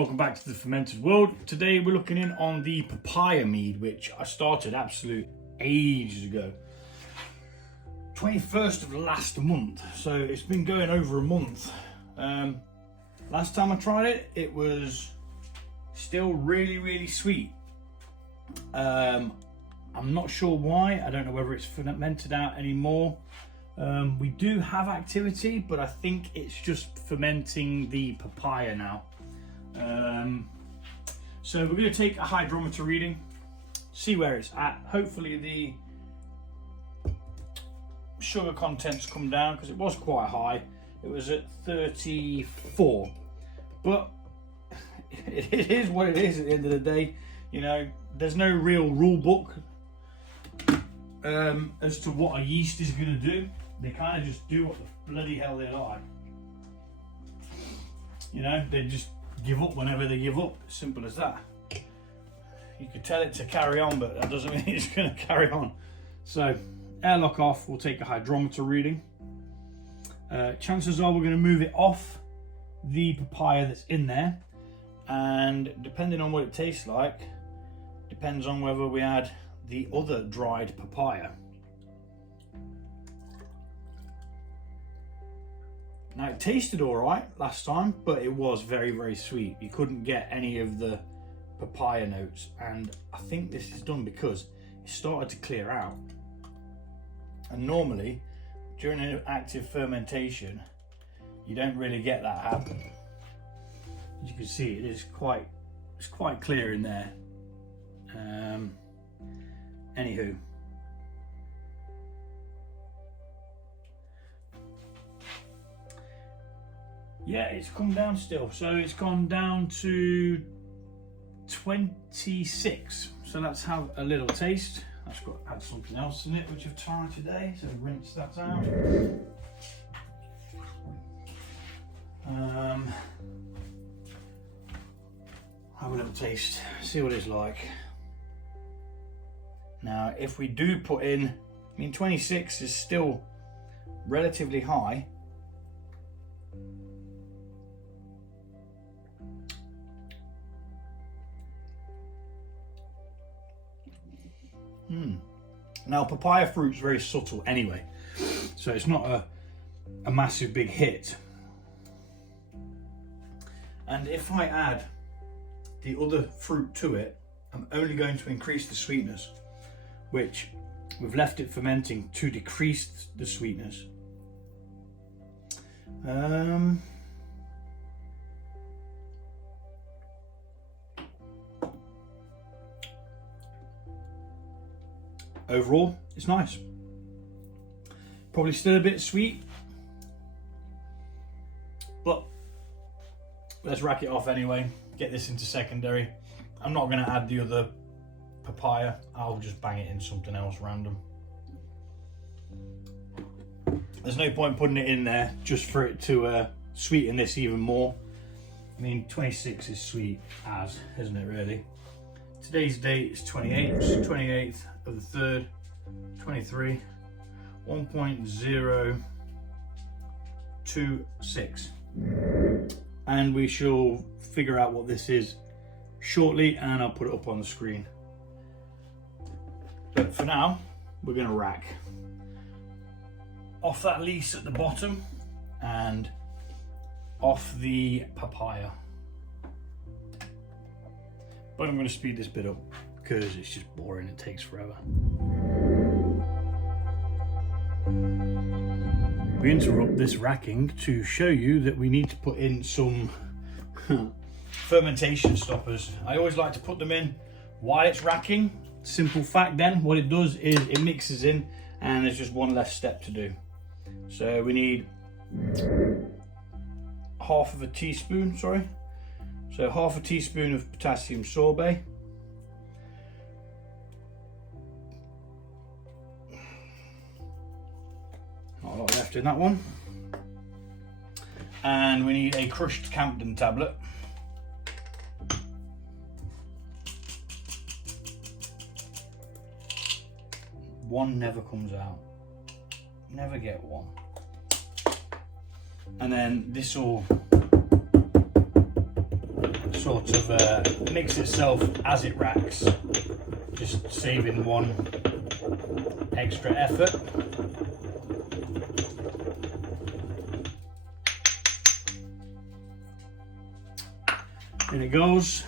welcome back to the fermented world. Today we're looking in on the papaya mead, which I started absolute ages ago. 21st of last month, so it's been going over a month. Last time I tried it, it was still really sweet. I'm not sure why. I don't know whether it's fermented out anymore. We do have activity, but I think it's just fermenting the papaya now. So we're going to take a hydrometer reading, see where it's at. Hopefully the sugar contents come down, because it was quite high. It was at 34, but it is what it is at the end of the day. You know, there's no real rule book as to what a yeast is going to do. They kind of just do what the bloody hell they like. You know, they just give up whenever they give up. Simple as that. You could tell it to carry on, but that doesn't mean it's going to carry on. So, airlock off, we'll take a hydrometer reading. Chances are we're going to move it off the papaya that's in there, and depending on what it tastes like, depends on whether we add the other dried papaya. Now, it tasted all right last time, but it was very sweet. You couldn't get any of the papaya notes, and I think this is done because it started to clear out. And normally, during an active fermentation, you don't really get that happen. As you can see, it's quite clear in there. Anywho. Yeah, it's come down still. So it's gone down to 26. So let's have a little taste. I've got to add something else in it, which I've tried today. So rinse that out. Have a little taste, see what it's like. Now, if we do put in, I mean, 26 is still relatively high. Now, papaya fruit's very subtle anyway, so it's not a massive big hit. And if I add the other fruit to it, I'm only going to increase the sweetness, which we've left it fermenting to decrease the sweetness. Overall, it's nice. Probably still a bit sweet, but let's rack it off anyway. Get this into secondary. I'm not going to add the other papaya. I'll just bang it in something else random. There's no point putting it in there just for it to sweeten this even more. I mean, 26 is sweet as, isn't it really? Today's date is 28th of the 3rd, 23, 1.026. And we shall figure out what this is shortly, and I'll put it up on the screen. But for now, we're going to rack off that lease at the bottom and off the papaya. But I'm going to speed this bit up because it's just boring, it takes forever. We interrupt this racking to show you that we need to put in some fermentation stoppers. I always like to put them in while it's racking. Simple fact then, what it does is it mixes in and there's just one less step to do. So we need half a teaspoon of potassium sorbate. Not a lot left in that one. And we need a crushed Campden tablet. One never comes out. Never get one. And then this will sort of mix itself as it racks, just saving one extra effort. In it goes,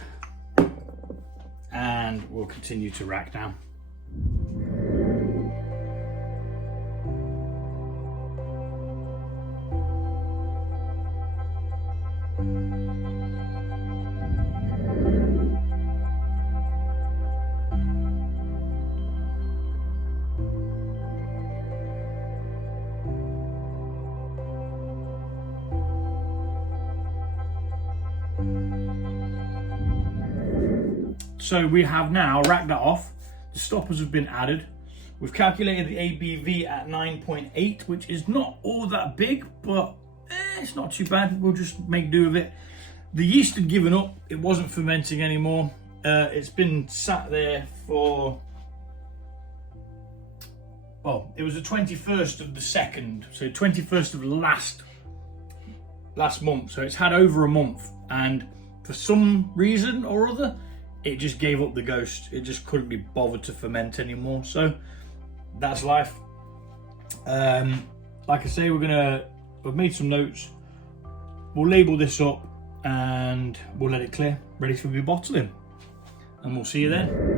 and we'll continue to rack now. So we have now racked that off. The stoppers have been added. We've calculated the ABV at 9.8, which is not all that big, but it's not too bad. We'll just make do with it. The yeast had given up. It wasn't fermenting anymore. It's been sat there for, well, it was the 21st of the 2nd, so 21st of last month. So it's had over a month, and for some reason or other, it just gave up the ghost. It just couldn't be bothered to ferment anymore. So that's life. Like I say, we've made some notes. We'll label this up and we'll let it clear, ready for the bottling. And we'll see you then.